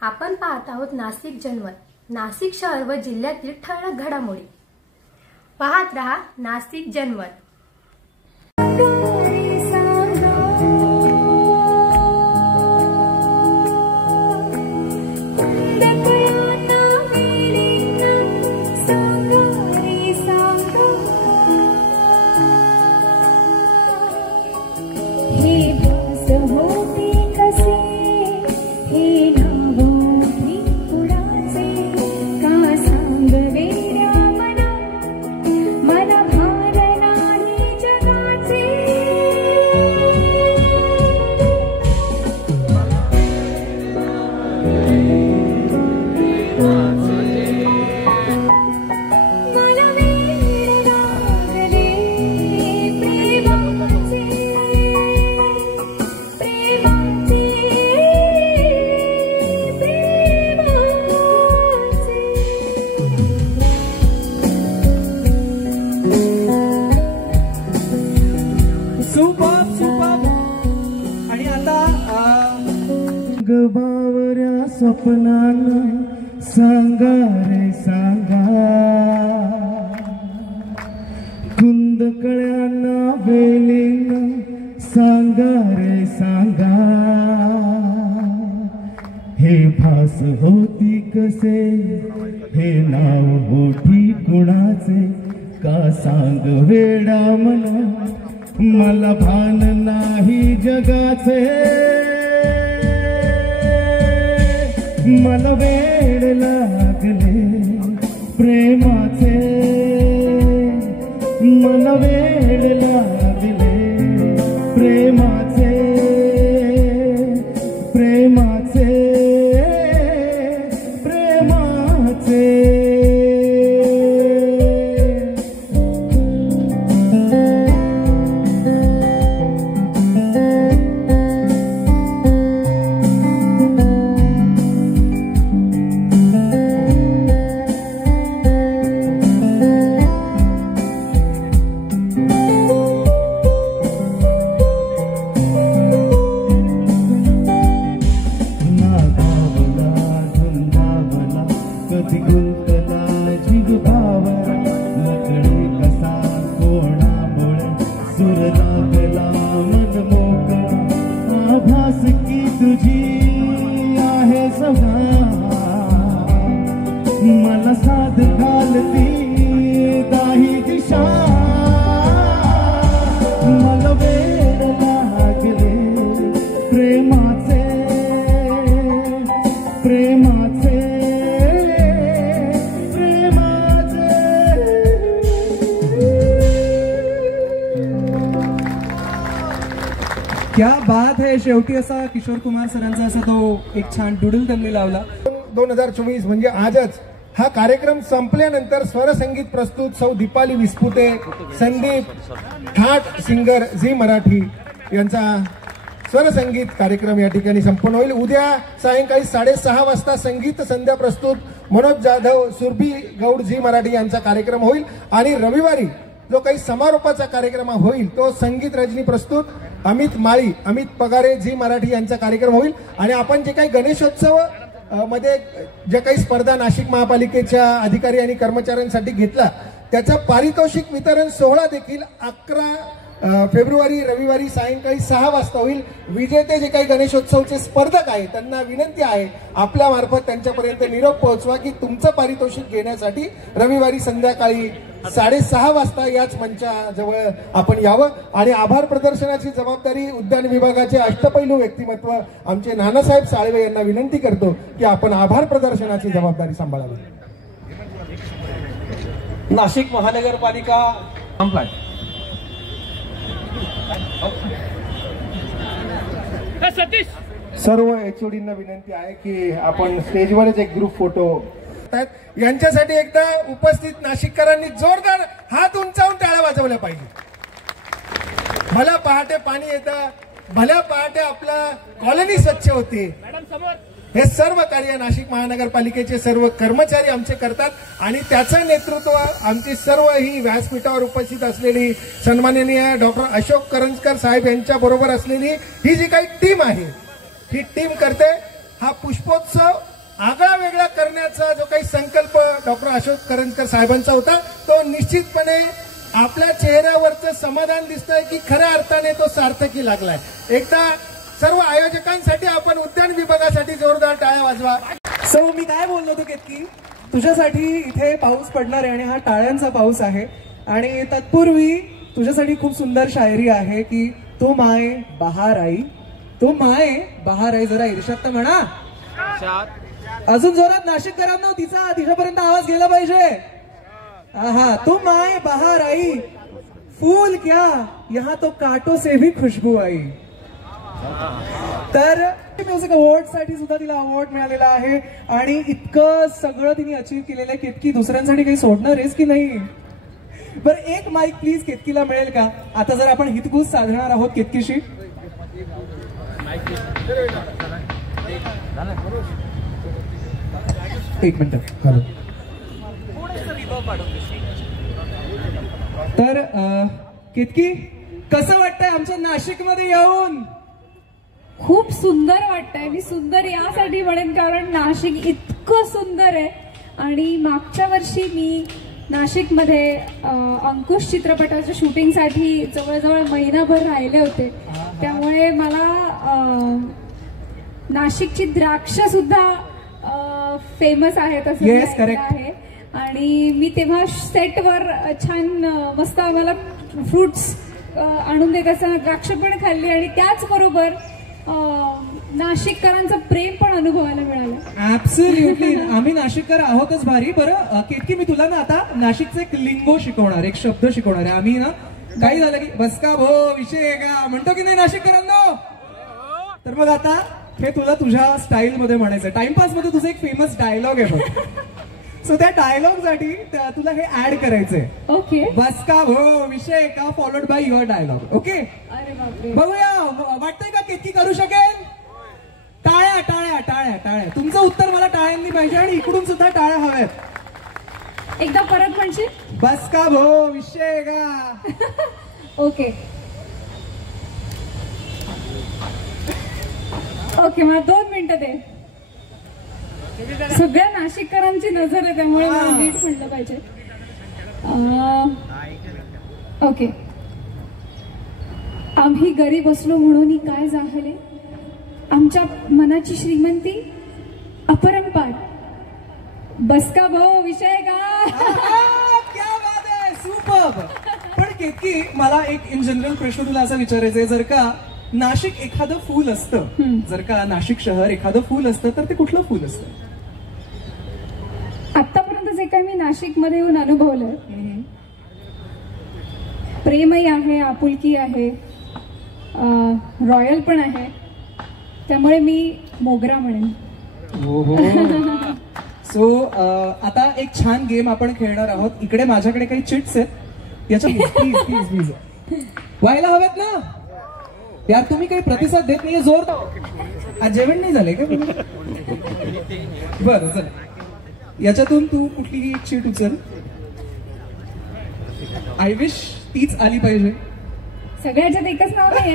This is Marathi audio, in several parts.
आपण पाहत आहोत नाशिक जनमत, नाशिक शहर व जिल्ह्यातील ठळक घडामोडी। पाहत रहा नाशिक जनमत। बावऱ्या स्वप्नांना सांगा रे सांगा, कुंदकळ्यांना वेलींना सांगा रे सांगा, हे भास होती कसे, हे नाव मोठी कुणाचे, का सांग वेडा मला भान नाही जगाचे, मला वेड लागले प्रेमाचे, मला वेड लागले प्रेमाचे, प्रेमाचे, प्रेमाचे। कधी गुंतला जीव भावरा, लकडे कसा कोणामुळे, सुर लागला मन मोकळा, आभास की तुझी आहे सभा, मला साथ घालती दाही दिशा, मला वेड लागले प्रेमाचे, प्रेमाचे, क्या बात है। शेवटी असा किशोर कुमार सरांचा असा तो एक छान डुडल त्यांनी लावला। 2024 म्हणजे आजच हा कार्यक्रम संपल्यानंतर स्वरसंगीत प्रस्तुत सौ दीपाली विस्पुते, संदीप ठाट सिंगर झी मराठी यांचा स्वरसंगीत कार्यक्रम या ठिकाणी संपन्न होईल। उद्या सायंकाळी 6:30 वाजता संगीत संध्या प्रस्तुत मनोज जाधव सुरभी गौड झी मराठी यांचा कार्यक्रम होईल आणि रविवारी जो काही समारोपाचा कार्यक्रम होईल तो संगीत रजनी प्रस्तुत अमित माळी, अमित पगारे झी मराठी यांचा कार्यक्रम होईल। आणि आपण जे काही गणेशोत्सव मध्ये जे काही स्पर्धा नाशिक महापालिकेच्या अधिकारी आणि कर्मचाऱ्यांसाठी घेतला त्याचा पारितोषिक वितरण सोहळा देखील 11 फेब्रुवारी रविवारी सायंकाळी 6 वाजता होईल। विजेते जे काही गणेशोत्सवचे स्पर्धक आहेत त्यांना विनंती आहे आपल्या मार्फत त्यांच्यापर्यंत निरोप पोहोचवा की तुमचं पारितोषिक घेण्यासाठी रविवारी संध्याकाळी 6:30 वाजता याच मंचाजवळ आपण यावं। आणि आभार प्रदर्शनाची जबाबदारी उद्यान विभागाचे अष्टपैलू व्यक्तिमत्व आमचे नानासाहेब साळवे यांना विनंती करतो की आपण आभार प्रदर्शनाची जबाबदारी सांभाळावी। नाशिक महानगरपालिका सर्व एचओडींना विनंती आहे की आपण स्टेजवरच एक ग्रुप फोटो यांच्यासाठी एकदा उपस्थित नाशिककरांनी जोरदार हात उंचावून टाळ्या वाजवल्या पाहिजे। भल्या पहाटे पाणी येतं, भल्या पहाटे आपला कॉलनी स्वच्छ होते, हे सर्व कार्य नाशिक महानगरपालिकेचे सर्व कर्मचारी आमचे करतात आणि त्याचं नेतृत्व आमची सर्व ही व्यासपीठावर उपस्थित असलेली सन्माननीय डॉक्टर अशोक करंजकर साहेब यांच्या बरोबर असलेली ही जी काही टीम आहे ही टीम करते। हा पुष्पोत्सव आगळा वेगळा करण्याचा जो काही संकल्प डॉक्टर अशोक करंजकर साहेबांचा होता तो निश्चितपणे आपल्या चेहऱ्यावरचं समाधान दिसतंय की खऱ्या अर्थाने तो सार्थकी लागलाय. एकदा सर्व आयोजकांसाठी आपण उद्यान विभागासाठी जोरदार टाळ्या वाजवा. सो मी काय बोललो होतो केतकी, तुझ्यासाठी इथे पाऊस पडणार आहे आणि हा टाळ्यांचा पाऊस आहे. आणि तत्पूर्वी तुझ्यासाठी खूप सुंदर शायरी आहे की तो माय बहार आई, तो माय बहार आई. जरा इर्षाद तर म्हणा अजून जोरात. नाशिककरांना तिच्यापर्यंत आवाज गेला पाहिजे. हा, तो माय बहार आई, फूल क्या यहाँ तो कांटों से भी खुशबू आई. तर म्युझिक अवॉर्ड साठी सुद्धा तिला अवॉर्ड मिळालेला आहे. आणि इतकं सगळं तिने अचीव्ह केलेलं आहे. केतकी दुसऱ्यांसाठी काही सोडणार आहेस की नाही? बरं एक माईक प्लीज केतकीला मिळेल का? आता जर आपण हितगुज साधणार आहोत केतकीशी. एक मिनिट. हॅलो. तर केतकी कसं वाटतंय आमच्या नाशिकमध्ये येऊन? खूप सुंदर वाटतंय. मी सुंदर यासाठी म्हणेन कारण नाशिक इतकं सुंदर आहे. आणि मागच्या वर्षी मी नाशिकमध्ये अंकुश चित्रपटाच्या शूटिंगसाठी जवळजवळ महिनाभर राहिले होते. त्यामुळे मला नाशिकची द्राक्ष सुद्धा फेमस आहेत असं ऐकलं आहे. आणि मी तेव्हा सेटवर छान मस्त आम्हाला फ्रुट्स आणून देत असताना द्राक्ष पण खाल्ली आणि त्याचबरोबर नाशिककरांचं प्रेम पण अनुभवायला मिळालं. ऍब्सोल्युटली. आम्ही नाशिककर आहोतच भारी. बरं केतकी मी तुला ना आता नाशिकचे एक लिंगो शिकवणार, एक शब्द शिकवणार आहे. आम्ही ना काही झालं की बस का भो विषय का म्हणतो की नाही नाशिककरांनो. तर मग आता हे तुला तुझ्या स्टाईल मध्ये म्हणायचं. टाइमपास मध्ये तुझं एक फेमस डायलॉग आहे बघ. सो त्या डायलॉग साठी तुला हे ऍड करायचंय. ओके. बस का भो विषय का followed by your dialogue. Okay. अरे बापरे. बघूया वाटतंय का केतकी करू शकेल? टाळ्या टाळ्या टाळ्या टाळ्या. तुमचं उत्तर मला टाळ्यांनी पाहिजे आणि इकडून सुद्धा टाळ्या हव्यात. एकदा परत म्हणशील? बस का भो विषय का. Okay okay. मला 2 मिनिटं दे. सगळ्या नाशिककरांची नजर आहे त्यामुळे मला नीट म्हणलं पाहिजे. ओके. आम्ही गरीब असलो म्हणून काय झाले, आमच्या मनाची श्रीमंती अपरंपार. बस का भाऊ विषय का. क्या बात आहे. सुपर्ब. पण केतकी मला एक इन जनरल प्रश्न तुला असा विचारायचा आहे. जर का नाशिक एखादं फूल असतं, जर का नाशिक शहर एखादं फूल असतं तर ते कुठलं फूल असतं? आतापर्यंत जे काही मी नाशिक मध्ये येऊन अनुभवलं, प्रेमही आहे, आपुलकी आहे, रॉयल पण आहे. त्यामुळे मी मोगरा म्हणेन. सो आता एक छान गेम आपण खेळणार आहोत. इकडे माझ्याकडे काही चिट्स आहेत. याच्या प्लीज प्लीज प्लीज व्हायला हवेत ना यार. तुम्ही काही प्रतिसाद देत नाहीये. जोर. आज जेवण नाही झालंय का? बरं चल. याच्यातून तू कुठलीही एक शीट उचल. आय विश तीच आली पाहिजे. सगळ्याच्यात एकच नाव आहे.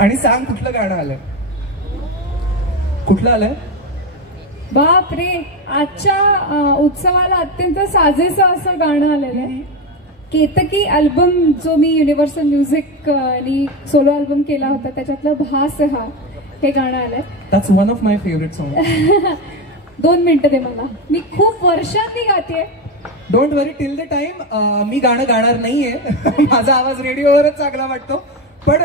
आणि सांग कुठलं गाणं आलंय? कुठलं आलंय? बाप रे. आजच्या उत्सवाला अत्यंत साजेसं असं गाणं आलेलं आहे. केतकी अल्बम जो मी युनिव्हर्सल म्युझिक आणि सोलो अल्बम केला होता त्याच्यातलं भास हा हे गाणं आलंय. That's one of my favourite song. 2 मिनिटं दे मला. मी खूप वर्षांनी गाते. Don't worry. Till the time मी गाणं गाणार नाहीये. माझा आवाज रेडिओवरच चांगला वाटतो. पण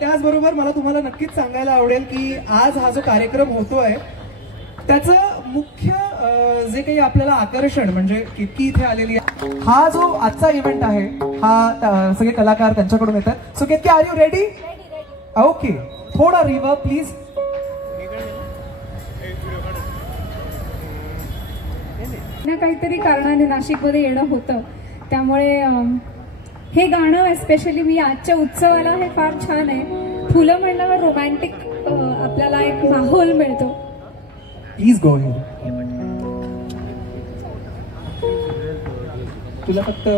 त्याचबरोबर मला तुम्हाला नक्कीच सांगायला आवडेल की आज हा जो कार्यक्रम होतोय त्याचं मुख्य जे काही आपल्याला आकर्षण म्हणजे केतकी इथे आलेली आहे. हा जो आजचा इव्हेंट आहे हा सगळे कलाकार त्यांच्याकडून येतात. So Ketaki are you ready? Okay. थोडा रिव्हर्ब प्लीज. काहीतरी कारणाने नाशिकमध्ये येणं होतं त्यामुळे हे गाणं स्पेशली मी आजच्या उत्सवाला हे फार छान आहे. फुलं म्हणल्यावर रोमॅन्टिक आपल्याला एक माहोल मिळतो. Please go ahead. तुला फक्त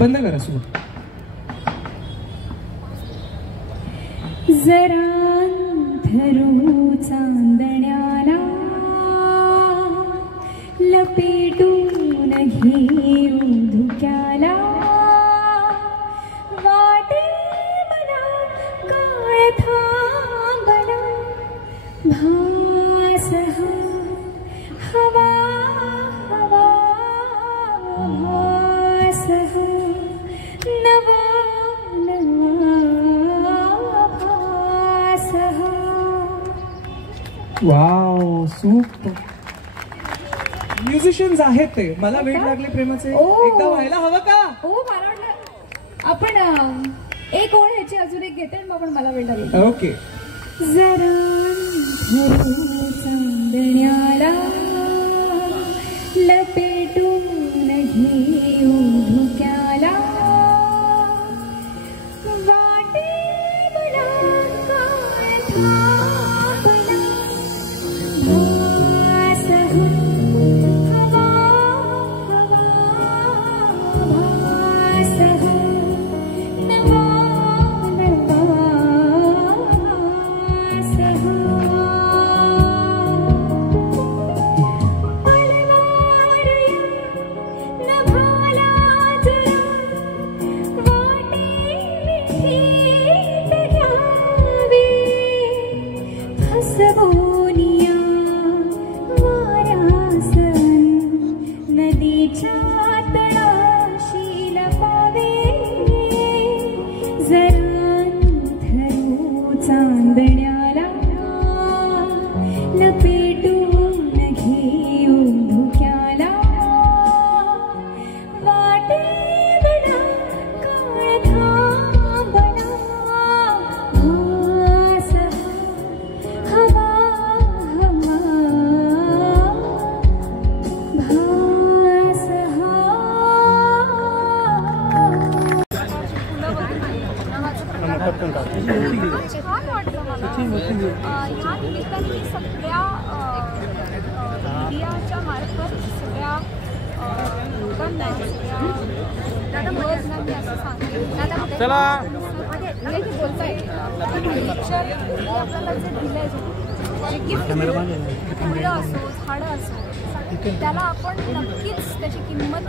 बंद करा सुरू. जरांधरू चांदण्याला लपेटून घेऊ धुक्याला वाटे मला काळ थांबला भास हवा हवा भास नवा वाव सुपर. म्युझिशियन्स आहेत ते. मला वेळ लागले प्रेमाचे एकदा व्हायला हवं का? हो मला वाटलं आपण एक ओळ ह्याची अजून एक घेते मग आपण मला वेळ लागेल. ओके. जरांधरू चांदण्याला लपेटून घेऊ धुक्याला वाटे मला काळ थांबला भास हवा हवा भास नवा नवा नदीच्या तळाशी लपावे जरांधरू चांदण्याला लपेटून घेऊ धुक्याला वाटे मला काळ थांबला भास हवा हवा भास छान वाटलं मला. ह्या निमित्ताने मी सगळ्या मीडियाच्या मार्फत सगळ्या लोकांना दादा बऱ्याचदा मी असं सांगते चला बोलता येईल आपल्याला जे दिलंय जे गिफ्ट फुलं असो झाडं असो त्याला आपण नक्कीच त्याची किंमत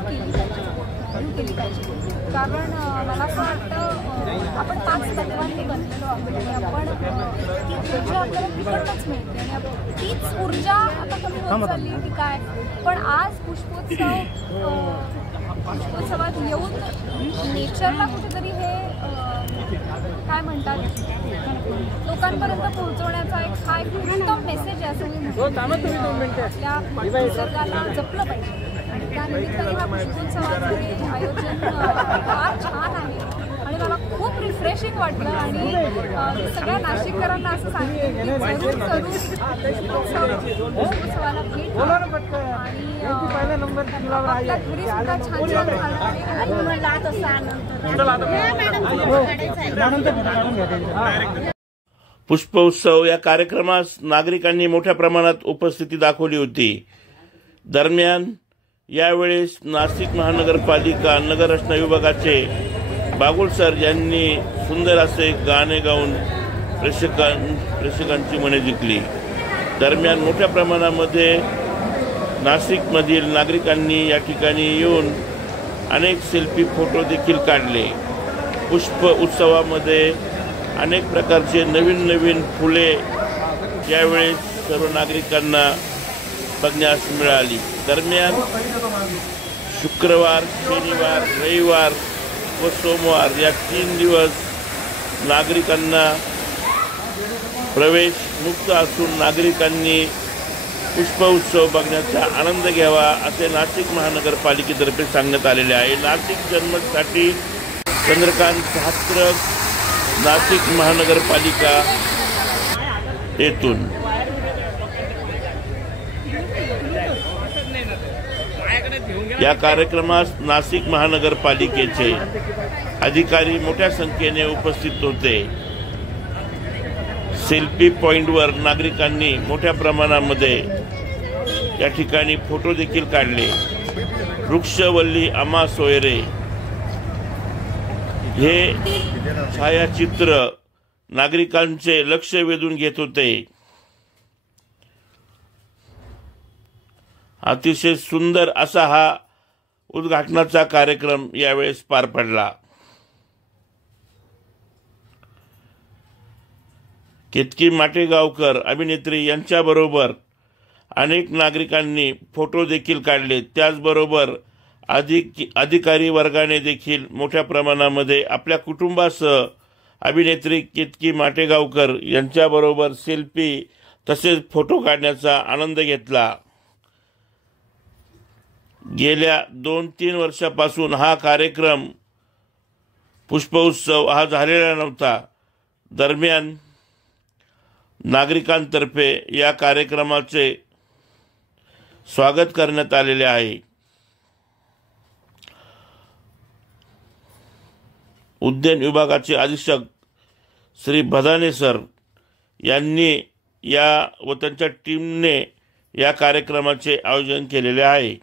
केली पाहिजे कारण मला असं वाटतं आपण 5 तत्वांनी बनलेलो आहोत आणि आपण ती ऊर्जा आपल्याला तिकडनंच मिळते आणि तीच ऊर्जा आता कमी होत चालली की काय. पण आज पुष्पोत्सवात येऊन नेचरला कुठेतरी हे काय म्हणतात लोकांपर्यंत पोहोचवण्याचा हा एक उत्तम मेसेज आहे असं मी म्हणतो. आपल्या निसर्गाला जपलं पाहिजे आणि त्या निमित्ताने हा पुष्पोत्सवाचं हे आयोजन फार छान आहे आणि मला खूप रिफ्रेशिंग वाटलं आणि मी सगळ्या नाशिककरांना असं सांगते की जरूर पुष्पोत्सवाला भेट आणि आपल्या घरी सुद्धा छान छान पुष्पोत्सव या कार्यक्रमास नागरिकांनी मोठ्या प्रमाणात उपस्थिती दाखवली होती. दरम्यान यावेळेस नाशिक महानगरपालिका नगररचना विभागाचे बागुल सर यांनी सुंदर असे गाणे गाऊन प्रेक्षकांची मने जिंकली. दरम्यान मोठ्या प्रमाणामध्ये नाशिकमधील नागरिकांनी या ठिकाणी येऊन अनेक सेल्फी फोटो देखील काढले. पुष्प उत्सवामध्ये अनेक प्रकारचे नवीन नवीन फुले यावेळेस सर्व नागरिकांना बघण्यास मिळाली. दरम्यान शुक्रवार, शनिवार, रविवार व सोमवार या 3 दिवस नागरिकांना प्रवेश मुक्त असून नागरिकांनी पुष्प उत्सव बघण्याचा आनंद घ्यावा असे नाशिक महानगरपालिकेतर्फे सांगण्यात आलेले आहे. नाशिक जन्मसाठी चंद्रकांत शास्त्रक, नाशिक महानगरपालिका येथून. या कार्यक्रमास नाशिक महानगरपालिकेचे अधिकारी मोठ्या संख्येने उपस्थित होते. सेल्फी पॉइंटवर नागरिकांनी मोठ्या प्रमाणामध्ये या ठिकाणी फोटो देखील काढले. वृक्षवल्ली आम्हा सोयरे हे छायाचित्र नागरिकांचे लक्ष वेधून घेत होते. अतिशय सुंदर असा हा उद्घाटनाचा कार्यक्रम यावेळेस पार पडला. केतकी माटेगावकर अभिनेत्री यांच्याबरोबर अनेक नागरिकांनी फोटो देखील काढले. त्याचबरोबर अधिकारी वर्गाने देखील मोठ्या प्रमाणामध्ये आपल्या कुटुंबासह अभिनेत्री केतकी माटेगावकर यांच्याबरोबर सेल्फी तसेच फोटो काढण्याचा आनंद घेतला. गेल्या 2-3 वर्षापासून हा कार्यक्रम पुष्पोत्सव हा झालेला नव्हता. दरम्यान नागरिकांतर्फे या कार्यक्रमाचे स्वागत करण्यात आलेले आहे. उद्यान विभागाचे अधीक्षक श्री भदाने सर यांनी व त्यांच्या टीमने या कार्यक्रमाचे आयोजन केलेले आहे.